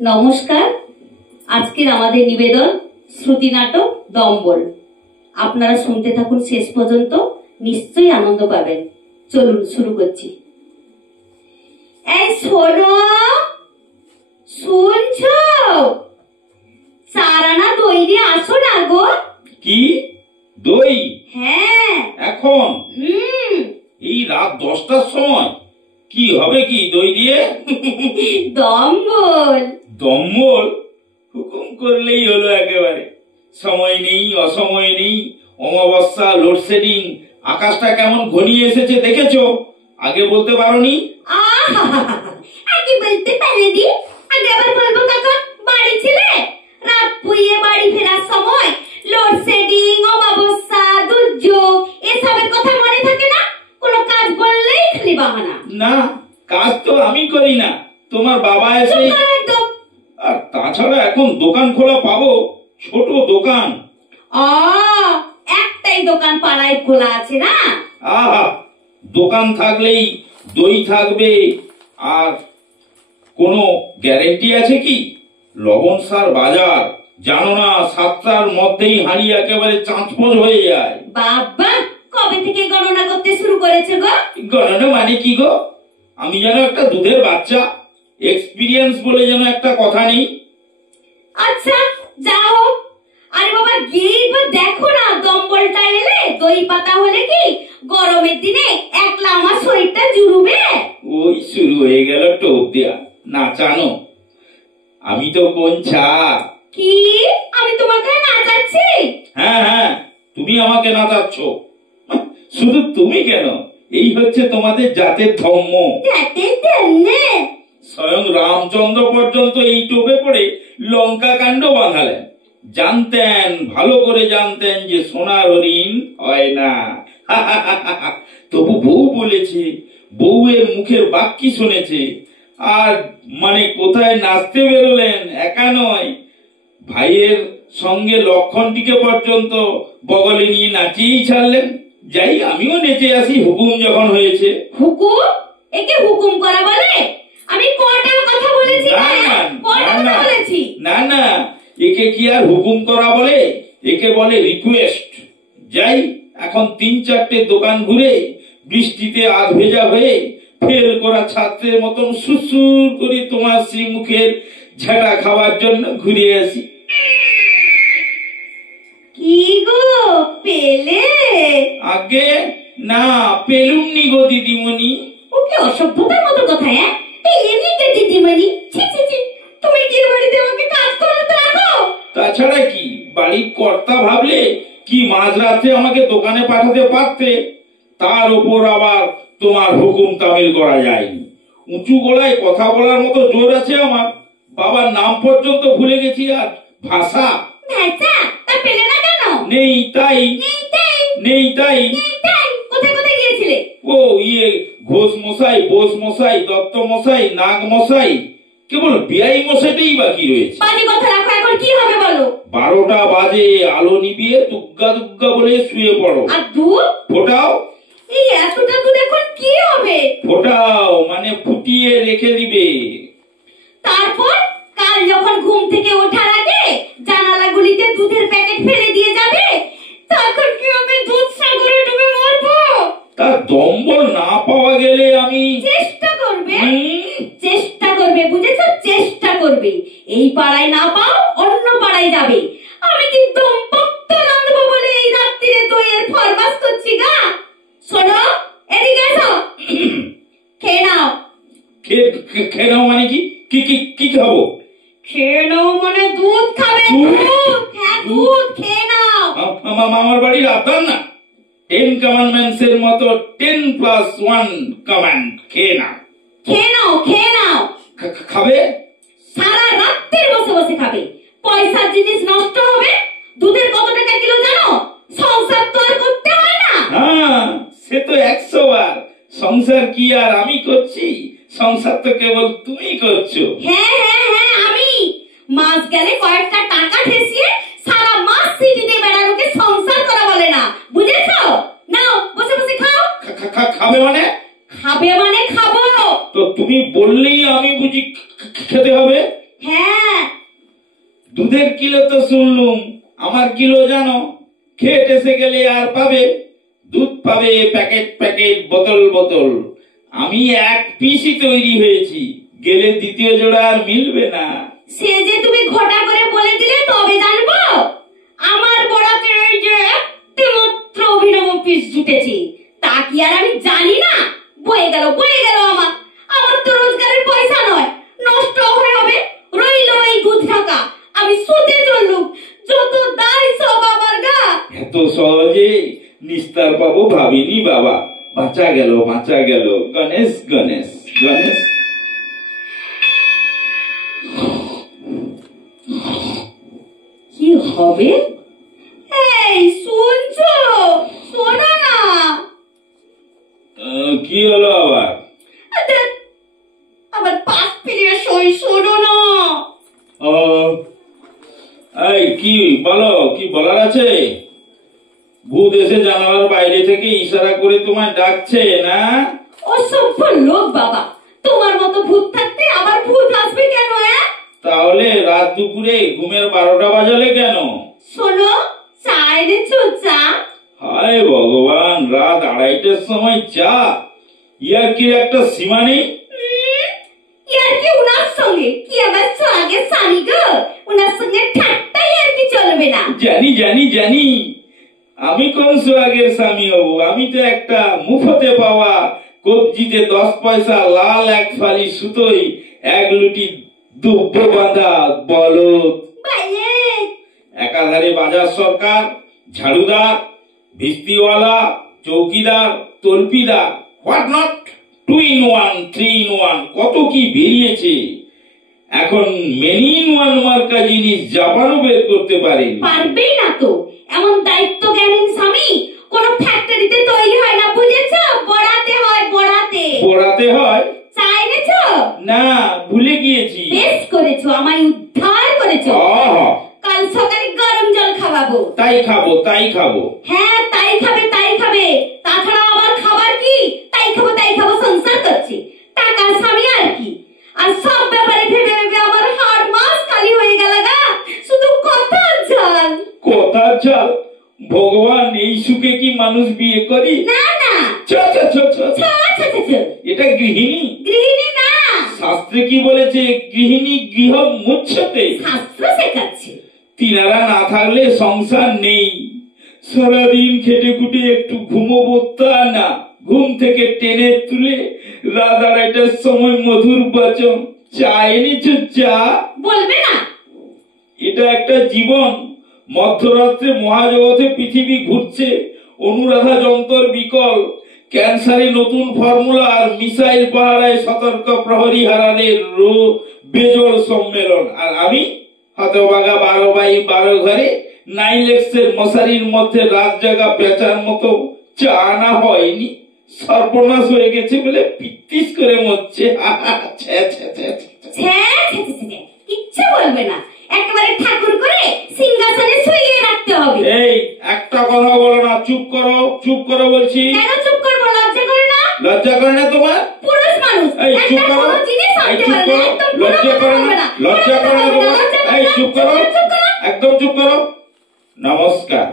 নমস্কার। আজকের আমাদের নিবেদন শ্রুতি নাটক দম্বল। আপনারা শুনতে থাকুন শেষ পর্যন্ত, নিশ্চয়ই আনন্দ পাবেন। চলুন শুরু করছি। এই শোনো, শুনছো? চারানা দই দিয়ে আসো না গো। কি দই? হ্যাঁ এখন? এই রাত 10টার সময় কি হবে কি দই দিয়ে? দম্বল। দম্বল? হুকুম করলেই হলো একেবারে। সময় নেই, অসময় নেই, অমাবস্যা, লোডশেডিং, আকাশটা কেমন ঘনিয়ে এসেছে দেখেছো? আগে বলতে পারোনি? আগে বলতে পারেনি? আগে আবার বলবো কখন? বাড়ি ছিলে? রাত পুড়িয়ে বাড়ি ফেরার সময় লোডশেডিং, অমাবস্যা, দুর্যোগ এসবের কথা মনে থাকে না? কোনো কাজ বললেই খালি বাহানা। না, কাজ তো আমি করি না, তোমার বাবা এসে। আর তাছাড়া এখন দোকান খোলা পাবো? ছোট দোকান। একটাই দোকান পাড়ায় খোলা আছে না? আহা, দোকান থাকলেই দই থাকবে আর কোনো গ্যারেন্টি আছে কি? লবণ সার বাজার জানো না, 7টার মধ্যেই হাঁড়ি একেবারে চাঁচপোঁচ হয়ে যায়। বাবা, কবে থেকে গণনা করতে শুরু করেছে গো? গণনা মানে কি গো? আমি যেন একটা দুধের বাচ্চা, এক্সপিরিয়েন্স বলে যেন একটা কথা নেই। আচ্ছা যাও। আরে বাবা, গিয়ে দেখো না, দম্বলটা এলে দই পাতা হলে কি গরমের দিনে একলা আমার শরীরটা জুড়ুবে? ওই শুরু হয়ে গেল টোপ দেয়া, নাচানো। আমি তো কোন ছা। কি আমি তোমাকে নাচাচ্ছি? হ্যাঁ হ্যাঁ, তুমি আমাকে নাচাচ্ছ। শুধু তুমি কেন, এই হচ্ছে তোমাদের জাতের ধর্ম। স্বয়ং রামচন্দ্র পর্যন্ত এই টোপে পড়ে লঙ্কা কাণ্ড বাঁধালেন। জানতেন, ভালো করে জানতেন যে সোনার হরিণ হয় না। তবু বউ বলেছে, বউয়ের মুখের বাক্যি শুনেছে। আর মানে কোথায় নাচতে বেরোলেন, একা নয়, ভাইয়ের সঙ্গে লক্ষণটিকে পর্যন্ত বগলে নিয়ে নাচিয়েই ছাড়লেন। যাই, আমিও নেচে আসি হুকুম যখন হয়েছে। হুকুম? একে হুকুম করা বলে? আমি কটা কথা বলেছি? না না, একে কি আর হুকুম করা বলে? একে বলে রিকোয়েস্ট। যাই, এখন 3-4টে দোকান ঘুরে বৃষ্টিতে আধ ভেজা হয়ে ফেল করা ছাত্রের মতন সুসুর করে তোমার সেই মুখের ঝাঁটা খাওয়ার জন্য ঘুরে আসি। কি গো, পেলে? আগে না, পেলুমনি গো দিদিমণি। ওকে অসভ্যতার মতো কথা। পেলেনি কে দিদিমণি? ছি ছি ছি, তুমি কি বাড়িতে আমাকে কাজ করাতে রাখো? তাছাড়া কি, বাড়ির কর্তা ভাবলে কি মাঝরাতে আমাকে দোকানে পাঠাতে পারতে? তার উপর আবার তোমার হুকুম তামিল করা যায়নি। উঁচু গলায় কথা বলার মতো জোর আছে আমার। বাবার নাম পর্যন্ত ভুলে গেছি। আর ভাষা তা পেলে না কেন? নেই তাই। কোথায় কোথায় গিয়েছিলে? ও ইয়ে, ঘোষ মশাই, বোস মশাই, দত্ত মশাই, নাগ মশাই, কেবল বিআই মশাইটাই বাকি রয়েছে। বাজে কথা রাখো, এখন কি হবে বলো? 12টা বাজে, আলো নিবিয়ে দুগ্গা দুগ্গা বলে শুয়ে পড়ো। আর দুধ ফোটাও। এই এতটা দুধ এখন কি হবে? ফোটাও মানে ফুটিয়ে রেখে দিবে। তারপর কাল যখন ঘুম থেকে ওঠার আগে জানালাগুলিতে দুধের প্যাকেট ফেলে দিয়ে যাবে, তখন কি আমি দুধ সাগরে ডুবে মরবো? তার দম্বল না পাওয়া গেলে আমি চেষ্টা করবে, বুঝেছো? চেষ্টা করবে। এই পাড়ায় না পাও, অন্য পাড়ায় যাবে। আমি কি দম্পত্য রাঁধবো বলে এই রাত্রিরে দইয়ের ফরমাস করছি গা? শোনো, এদিকে এসো, খেয়ে নাও। খেয়ে নাও মানে কি? কি খাবো? খেয়ে নাও মানে দুধ খাবে। দুধ? হ্যাঁ, দুধ খেয়ে নাও। আমার বাড়ির আবদার না। 10 কমান্ডমেন্টস এর মতো 10+1 কমান্ড। খেয়ে নাও। খাবে? সারা রাত্রি বসে বসে খাবে। পয়সার জিনিস নষ্ট হবে। দুধের কত টাকা কিলো জানো? সংসার তো আর করতে হয় না। হ্যাঁ, সে তো 100 বার। সংসার কি আর আমি করছি? সংসার তো কেবল তুমি করছো। হ্যাঁ, আমি। মাস গেলে কয়েকটা টাকা ঠেসিয়ে সারা মাস সিটিতে বেড়ানোকে সংসার করা বলে না, বুঝেছো? নাও, বসে বসে খাও। খাবে মানে? খাবো। তো তুমি বললেই আমি বুঝি খেতে হবে? হ্যাঁ, দুধের কিলো তো শুনলুম, আমার কিলো জানো? খেট এসে গেলে আর পাবে? দুধ পাবে প্যাকেট প্যাকেট, বোতল বোতল। আমি এক পিসই তৈরি হয়েছি, গেলে দ্বিতীয় জোড়া আর মিলবে না। সে যে তুমি ঘটা করে বলে দিলে তবে জানবো। আমার বড়াতে এই যে একটি মাত্র অভিনব পিস জুটেছে, তা কি আর আমি জানি না? বয়ে গেল আমার। আমার তো রোজগারের পয়সা নয়, নষ্ট হয়ে হবে। রইল এই দুধ ঢাকা, আমি সুদে চললুম, যত দায় সব আমার গা। এত সহজে নিস্তার পাবো ভাবিনি বাবা। বাঁচা গেল গণেশ গণেশ গণেশ। কি হবে? এই শুনছো? শোনো না। কি হলো আবার? আবার পাশ ফিরিয়ে সই, শোনো না। এই কি বলো, কি বলার আছে? ভূত এসে জানালার বাইরে থেকে ইশারা করে তোমায় ডাকছে না? অসভ্য লোক বাবা, তোমার মতো ভূত থাকতে আবার ভূত আসবে কেন? তাহলে রাত দুপুরে ঘুমের 12টা বাজালে কেন? শোনো, চা এনেছো? চা? হায় ভগবান, রাত 2:30টার সময় চা? ইয়ার কি একটা সীমা নেই? ইয়ার কি উনার সঙ্গে? কি আবার আগে স্বামী গো, উনার সঙ্গে ঠাট্টাই আর কি চলবে না। জানি আমি কোন সোহাগের স্বামী হব? আমি তো একটা মুফতে পাওয়া, কবজিতে 10 পয়সা লাল এক ফালি সুতোই 1 লুটি দুব্ব বাঁধা বলদ। একাধারে বাজার সরকার, ঝাড়ুদার, ভিস্তিওয়ালা, চৌকিদার, তল্পিদার, হোয়াট নট, 2 in 1, 3 in 1, কত কি বেরিয়েছে। এখন মেনি ইন ওয়ান মার্কা জিনিস জাপানও বের করতে পারে। পারবেই না তো, এমন দায়িত্ব জ্ঞানীন স্বামী কোন ফ্যাক্টরিতে তৈরি হয় না, বুঝেছো? বড়াতে হয়। চা এনেছো? না, ভুলে গিয়েছি। বেশ করেছো, আমায় উদ্ধার করেছো। কাল সকালে গরম জল খাওয়াবো। তাই খাবো। হ্যাঁ, তাই খাবে। তাছাড়া আবার খাবার কি? তাই খাবো সংসার করছি। টাকার স্বামী আর কি। আর সব ব্যাপারে ভেবে আমার হাড় মাস খালি হয়ে গেল গা। শুধু কথার ঝাল। ভগবান, এই সুখে কি মানুষ বিয়ে করি? না। এটা গৃহিণী না। শাস্ত্রে কি বলেছে? গৃহিণী গৃহ মুচ্ছতে। শাস্ত্র শেখাচ্ছে তিনারা না থাকলে সংসার নেই। সারাদিন খেটে খুটে একটু ঘুমোবো তা না, ঘুম থেকে টেনে তুলে রাত 2:30টার সময় মধুর বচন, চা এনেছো? চা বলবে না? এটা একটা জীবন। মধ্যরাত্রে মহাজগতে পৃথিবী ঘুরছে, অনুরাধা যন্ত্র বিকল, ক্যান্সারে নতুন ফর্মুলা, আর মিসাইল পাহারায় সতর্ক প্রহরী হারানের বেজোড় সম্মেলন। আর আমি হতভাগা 12x12 ঘরে নাইলেক্সের মশারির মধ্যে রাত জাগা পেঁচার মতো। চা আনা হয়নি, সর্বনাশ হয়ে গেছে বলে পিত্তিস করে মরছে। কিচ্ছু বলবে না, একেবারে ঠাকুর করে সিংহাসনে শুইয়ে রাখতে হবে। এই একটা কথা বলো না, চুপ করো বলছি। কেন চুপ করবো? লজ্জা করে না তোমার? পুরুষ মানুষ এই চুপ করো, লজ্জা করে না তোমার? এই চুপ করো, একদম চুপ করো। নমস্কার।